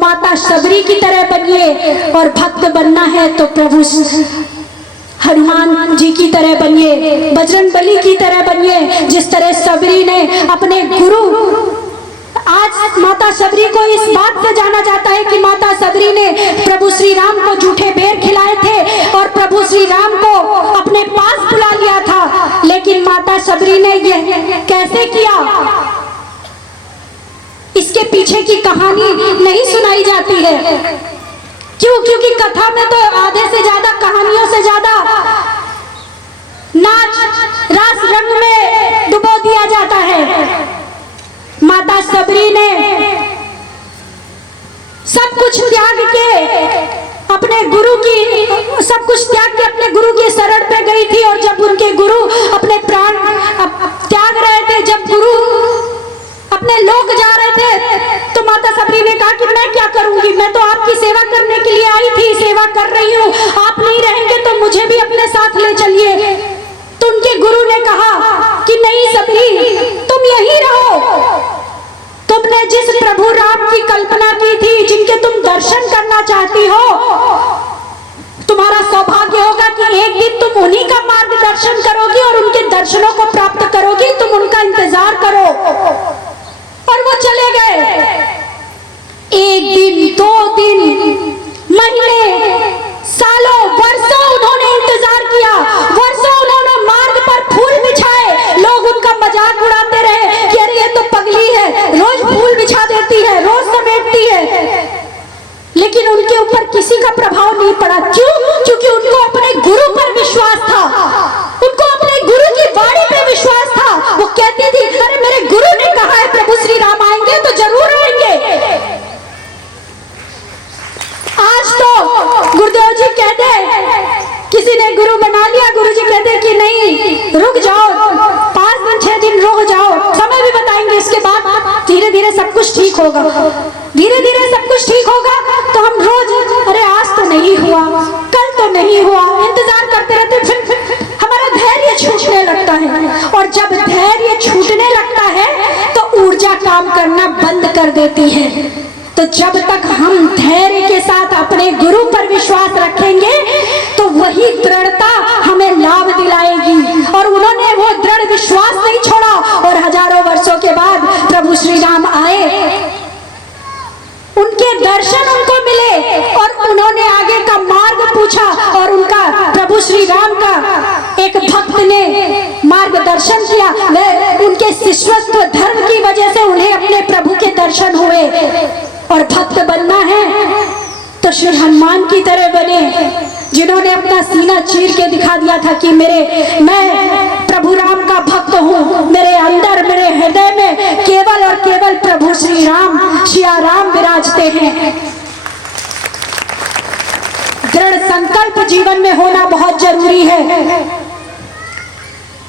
माता सबरी की तरह बनिए, और भक्त बनना है तो प्रभु हनुमान जी की तरह बनिए, बजरंगबली की तरह बनिए। जिस तरह सबरी ने अपने गुरु, आज माता सबरी को इस बात से जाना जाता है कि माता सबरी ने प्रभु श्री राम को जूठे बेर खिलाए थे और प्रभु श्री राम को अपने पास बुला लिया था। लेकिन माता सबरी ने यह कैसे किया, इसके पीछे की कहानी नहीं सुनाई जाती है। क्यों? क्योंकि कथा में तो आधे से ज्यादा, कहानियों से ज्यादा नाच रास रंग में डुबो दिया जाता है। माता सबरी ने सब कुछ त्याग के अपने गुरु की, सब कुछ त्याग के अपने गुरु की शरण पे गई थी। और जब उनके गुरु अपने प्राण त्याग रहे थे, जब गुरु अपने लोग जा रहे थे, तो माता सबरी ने कहा कि मैं क्या करूंगी, मैं तो आपकी सेवा करने के लिए आई थी, सेवा कर रही हूँ, आप नहीं रहेंगे तो मुझे भी अपने साथ ले चलिए। तो उनके गुरु ने कहा कि नहीं सबरी, तुम यहीं रहो। तुमने जिस प्रभु राम की कल्पना की थी, जिनके तुम दर्शन करना चाहती हो, तुम्हारा सौभाग्य होगा कि एक दिन तुम उन्हीं का मार्गदर्शन करोगी और उनके दर्शनों को प्राप्त करोगी। तुम उनका इंतजार करो। और वो चले गए। एक दिन, 2 दिन, महीने, सालों, वर्षों उन्होंने इंतजार किया। वर्षों उन्होंने मार्ग पर फूल बिछाए। लोग उनका मजाक उड़ाते रहे कि अरे ये तो पगली है, रोज फूल बिछा देती है, रोज समेटती है। लेकिन उनके ऊपर किसी का प्रभाव नहीं पड़ा। क्यों? क्योंकि उनको अपने गुरु पर विश्वास था, उनको अपने गुरु की वाणी पे विश्वास था। वो कहती थी अरे मेरे गुरु ने कहा है प्रभु श्री राम आएंगे तो जरूर आएंगे। आज तो गुरुदेव जी कहते, किसी ने गुरु बना लिया, गुरु जी कहते कि नहीं रुक जाओ, 5 दिन 6 दिन रुक जाओ, समय भी बताएंगे, इसके बाद धीरे धीरे सब कुछ ठीक होगा, धीरे धीरे सब कुछ ठीक होगा। तो हम रोज अरे आज तो नहीं हुआ, कल तो नहीं हुआ, इंतजार करते रहते, फिर हमारा धैर्य छूटने लगता है। और जब धैर्य छूटने लगता है तो ऊर्जा काम करना बंद कर देती है। तो जब तक हम धैर्य के साथ अपने गुरु पर विश्वास रखेंगे तो वही दृढ़ता हमें लाभ दिलाएगी। और उन्होंने वो दृढ़ विश्वास नहीं छोड़ा और हजारों वर्षों के बाद प्रभु श्री राम आए, उनके दर्शन उनको मिले और उन्होंने आगे का मार्ग पूछा। और उनका प्रभु श्री राम का एक भक्त ने मार्गदर्शन किया। वह उनके शिष्यत्व धर्म की वजह से उन्हें अपने प्रभु के दर्शन हुए। और भक्त बनना है तो श्री हनुमान की तरह बने, जिन्होंने अपना सीना चीर के दिखा दिया था कि मैं प्रभु राम का भक्त हूँ। मेरे अंदर, मेरे हृदय में केवल और केवल प्रभु श्री राम, सिया राम विराजते हैं। दृढ़ संकल्प जीवन में होना बहुत जरूरी है।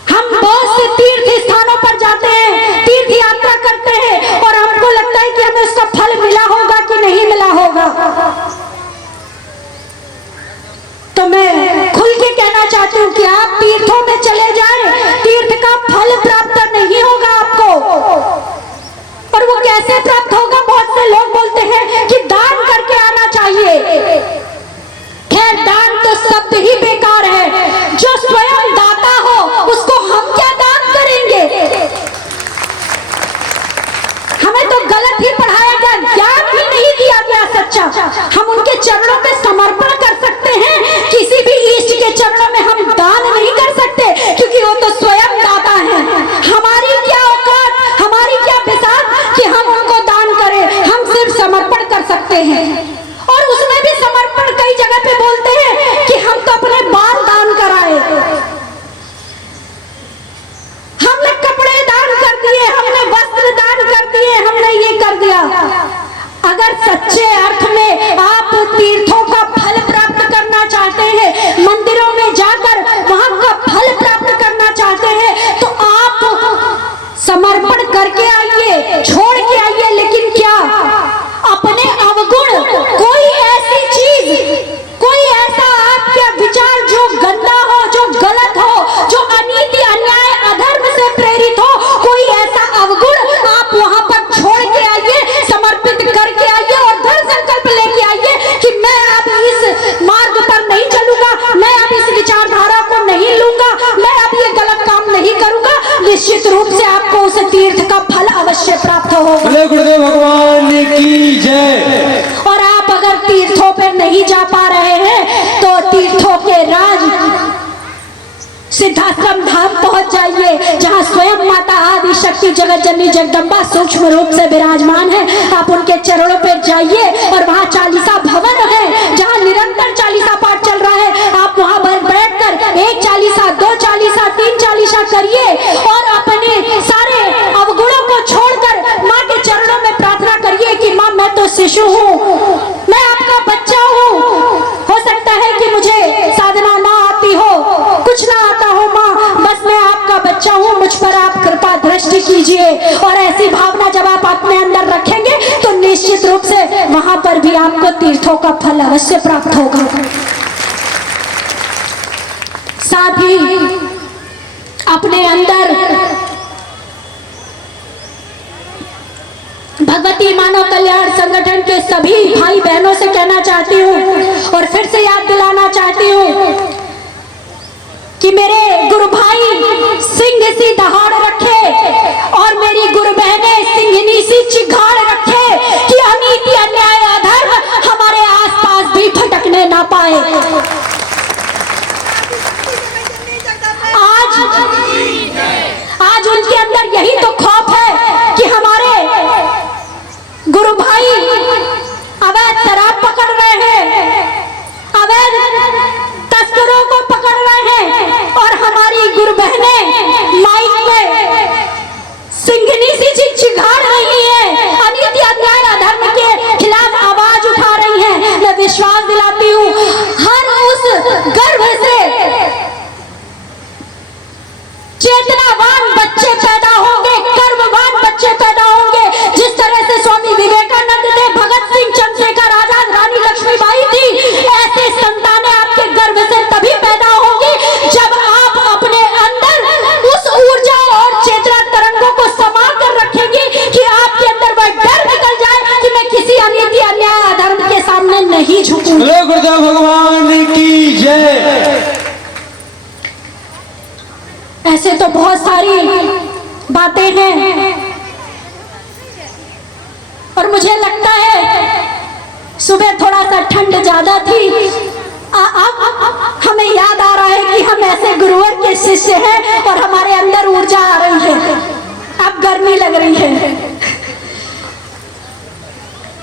हम बहुत से तीर्थ स्थानों पर जाते हैं, तीर्थ यात्रा करते हैं और हमको लगता है कि हमें उसका फल मिला होगा कि नहीं मिला होगा। तो मैं खुल के कहना चाहती हूँ कि आप तीर्थों में चले जाएं, तीर्थ का फल प्राप्त नहीं होगा आपको। और वो कैसे प्राप्त होगा? बहुत से लोग बोलते हैं कि दान करके आना चाहिए। खैर दान तो शब्द ही बेकार है। जो स्वयं दाता हो उसको हम क्या दान करेंगे? हमें तो गलत ही पढ़ाया गया, ज्ञान ही नहीं दिया गया सच्चा। हम उनके चरणों में समर्पण कर सकते हैं, किसी भी इष्ट के चरणों में हम दान नहीं कर सकते, क्योंकि वो तो स्वयं दाता है। हमारी क्या औकात, हमारी क्या बिसात कि हम उनको दान करें? हम सिर्फ समर्पण कर सकते हैं। और उसमें भी समर्पण कई जगह पे बोलते हैं कि हम तो अपने बाल दान कराए, हमने कपड़े दान कर दिए, हमने वस्त्र दान कर दिए, हमने ये कर दिया। अगर सच्चे अर्थ में आप तीर्थों का फल प्राप्त करना चाहते हैं, मंदिरों में जाकर वहां का फल प्राप्त करना चाहते हैं, तो आप समर्पण करके आइए, छोड़ के आइए। लेकिन क्या अपने अवगुण, कोई ऐसी चीज, कोई ऐसा आपका विचार जो गंदा हो, जो गलत हो, जो अनीति, अन्याय, अधर्म से प्रेरित हो, कोई ऐसा अवगुण आप वहां पर छोड़ के आइए, समर्पित करके आइए और दर्शन तीर्थों पे नहीं जा पा रहे हैं तो तीर्थों के राज सिद्धाश्रम धाम पहुंच जाइए, जहां स्वयं माता आदि शक्ति जगत जननी जगदम्बा सूक्ष्म रूप से विराजमान है। आप उनके चरणों पर जाइए और वहां चालीसा भवन है, जहां निरंतर चालीसा पाठ चल रहा है। आप वहां बैठकर 1 चालीसा, 2 चालीसा, 3 चालीसा करिए और अपने सारे अवगुणों को छोड़कर माँ के चरणों में प्रार्थना करिए कि माँ मैं तो शिशु हूँ, मैं आपका बच्चा हूँ। हो सकता है कि मुझे साधना ना आती हो, कुछ ना आता हो माँ, बस मैं आपका बच्चा हूँ, मुझ पर आप कृपा दृष्टि कीजिए। और ऐसी भावना जब आप अपने अंदर रखेंगे तो निश्चित रूप से वहां पर भी आपको तीर्थों का फल अवश्य प्राप्त होगा। साथ ही अपने अंदर भगवती मानव कल्याण संगठन के सभी भाई बहनों से कहना चाहती हूँ और फिर से याद दिलाना चाहती हूँ कि मेरे गुरु भाई सिंह सी दहाड़ रखे और मेरी गुरु बहनें सिंहनी सी चिघाड़ रखे कि अनीति अन्याय अधर्म हमारे आसपास भी भटकने ना पाए। आज उनके अंदर यही तो खौफ है कि हमारे गुरु भाई अवैध शराब पकड़ रहे हैं, अवैध तस्करों को पकड़ रहे हैं और हमारी गुरु बहनें माइक में सिंघनी सी चिघाड़ रही है, अनीति अन्याय अधर्म के खिलाफ आवाज उठा रही हैं। मैं विश्वास दिलाती हूँ हर उस गर्भ से चेतनावान बच्चे पैदा होंगे, कर्मवान बच्चे पैदा होंगे। जिस तरह से स्वामी विवेकानंद थे, भगत सिंह, चंद्रशेखर आजाद, रानी लक्ष्मीबाई थी, ऐसे संतानें आपके गर्भ से तभी पैदा होंगी जब आप अपने अंदर उस ऊर्जा और चेतना तरंगों को समा कर रखेंगे कि आपके अंदर वह डर निकल जाए कि मैं किसी अनीति अन्याय अधर्म के सामने नहीं झुकूंगा। गुरुदेव भगवान की जय। ऐसे तो बहुत सारी बातें हैं और मुझे लगता है सुबह थोड़ा सा ठंड ज्यादा थी, हमें याद आ रहा है कि हम ऐसे गुरुवर के शिष्य हैं और हमारे अंदर ऊर्जा आ रही है, अब गर्मी लग रही है।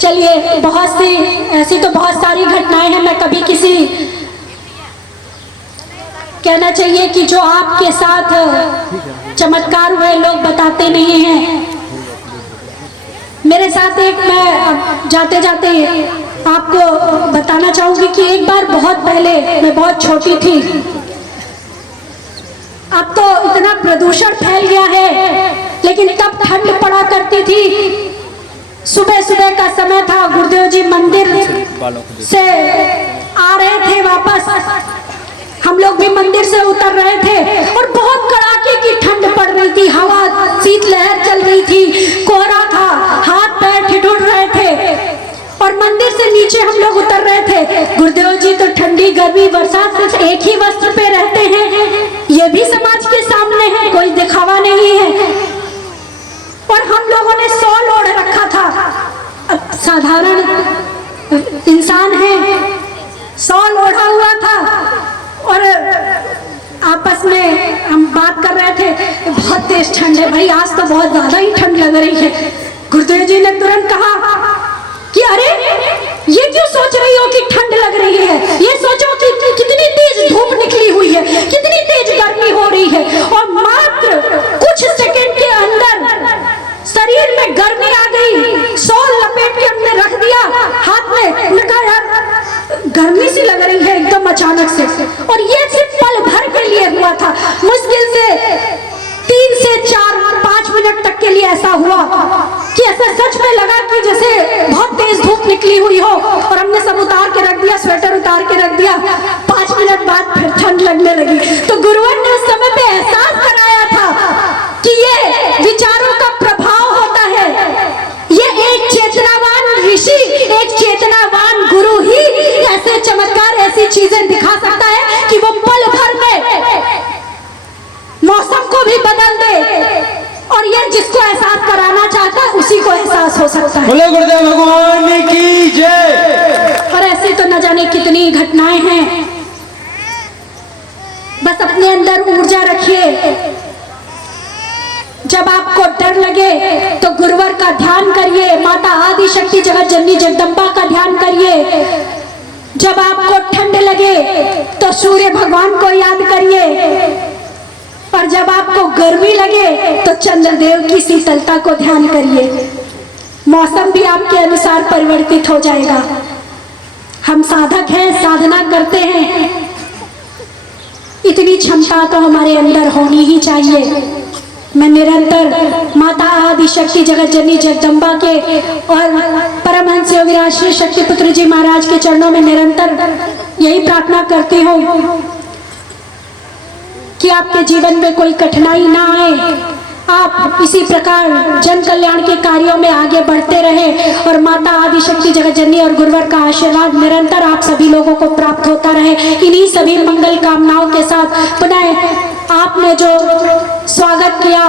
चलिए, बहुत सी ऐसी तो बहुत सारी घटनाएं हैं, मैं कभी किसी कहना चाहिए कि जो आपके साथ चमत्कार हुए लोग बताते नहीं हैं। मेरे साथ एक, मैं जाते जाते आपको बताना चाहूंगी कि एक बार बहुत पहले, मैं बहुत छोटी थी, अब तो इतना प्रदूषण फैल गया है, लेकिन तब ठंड पड़ा करती थी। सुबह सुबह का समय था, गुरुदेव जी मंदिर से आ रहे थे वापस, हम लोग भी मंदिर से उतर रहे थे और बहुत कड़ाके की ठंड पड़ रही थी, हवा शीतलहर चल रही थी, कोहरा था, हाथ पैर ठिठुर रहे थे और मंदिर से नीचे हम लोग उतर रहे थे। गुरुदेव जी तो ठंडी गर्मी बरसात सिर्फ एक ही वस्त्र पे रहते हैं, ये भी समाज के सामने है, कोई दिखावा नहीं है। और हम लोगों ने शॉल ओढ़ रखा था, अब साधारण इंसान है, शॉल ओढ़ा हुआ था और आपस में हम बात कर रहे थे, बहुत तेज ठंड है भाई, आज तो बहुत ज्यादा ही ठंड लग रही है। गुरुदेव जी ने तुरंत कहा कि अरे ये क्यों सोच रही हो कि ठंड लग रही है, ये सोचो कि कितनी तेज धूप निकली हुई है, कितनी तेज गर्मी हो रही है। और मात्र कुछ सेकंड के अंदर शरीर में गर्मी आ गई, शॉल लपेट के हमने रख दिया हाथ में, कहा यार गर्मी सी लग रही है एकदम अचानक से। और ये सिर्फ पल भर के लिए हुआ था, मुश्किल से 3 से 4-5 मिनट तक के लिए ऐसा हुआ कि ऐसा सच में लगा कि जैसे बहुत तेज धूप निकली हुई हो। और हमने सब उतार के रख दिया, स्वेटर उतार के रख दिया, 5 मिनट बाद फिर ठंड लगने लगी। तो गुरुवर ने उस समय पे एहसास कराया था कि ये विचारों का प्रभाव होता है, ये एक चेतनावान ऋषि, एक चेतनावान गुरु ही ऐसे चमत्कार, ऐसी चीजें दिखा सकता है कि वो पल भर में मौसम को भी बदल दे। और ये जिसको एहसास कराना चाहता है उसी को एहसास हो सकता है। बोले गुरुदेव भगवान की जय। और कितनी घटनाएं हैं। बस अपने अंदर ऊर्जा रखिए। जब आपको डर लगे तो गुरुवर का ध्यान करिए, माता आदि शक्ति जगत जननी जगदम्बा का ध्यान करिए। जब आपको ठंड लगे तो सूर्य भगवान को याद करिए, और जब आपको गर्मी लगे तो चंद्रदेव की शीतलता को ध्यान करिए। मौसम भी आपके अनुसार परिवर्तित हो जाएगा। हम साधक हैं, साधना करते हैं, इतनी क्षमता तो हमारे अंदर होनी ही चाहिए। मैं निरंतर माता आदि शक्ति जगत जननी जगदम्बा के और परमहंस योगीराज श्री शक्तिपुत्र जी महाराज के चरणों में निरंतर यही प्रार्थना करती हूँ कि आपके जीवन में कोई कठिनाई ना आए। आप इसी प्रकार जन कल्याण के कार्यों में आगे बढ़ते रहे और माता आदि शक्ति जगत जननी और गुरुवर का आशीर्वाद निरंतर आप सभी लोगों को प्राप्त होता रहे। इन्हीं सभी मंगल कामनाओं के साथ पुनः आपने जो स्वागत किया,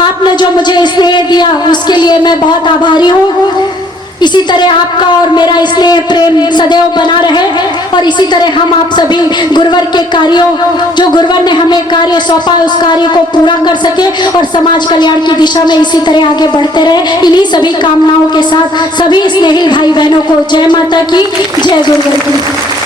आपने जो मुझे स्नेह दिया, उसके लिए मैं बहुत आभारी हूँ। इसी तरह आपका और मेरा स्नेह प्रेम सदैव बना रहे और इसी तरह हम आप सभी गुरुवर के कार्यों, जो गुरुवर ने हमें कार्य सौंपा, उस कार्य को पूरा कर सके और समाज कल्याण की दिशा में इसी तरह आगे बढ़ते रहे। इन्हीं सभी कामनाओं के साथ सभी स्नेही भाई बहनों को जय माता की, जय गुरुवर की।